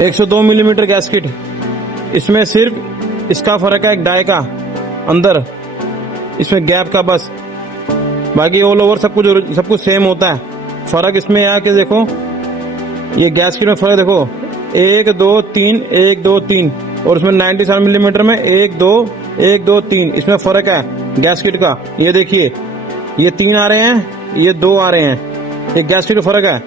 102 millimetre gasket, इसमें सिर्फ इसका फर्क है एक डाई का अंदर, इसमें गैप का बस, बाकी ऑल ओवर सब कुछ सेम होता है। फर्क इसमें है कि देखो ये गैस्केट में फर्क देखो 1 2 3 1 2 3 और इसमें 97 मिलीमीटर में 1 2 1 2 3 इसमें फर्क है गैस्केट का। ये देखिए ये 3 आ रहे हैं, ये 2 आ रहे हैं, ये गैस्केट का फर्क है।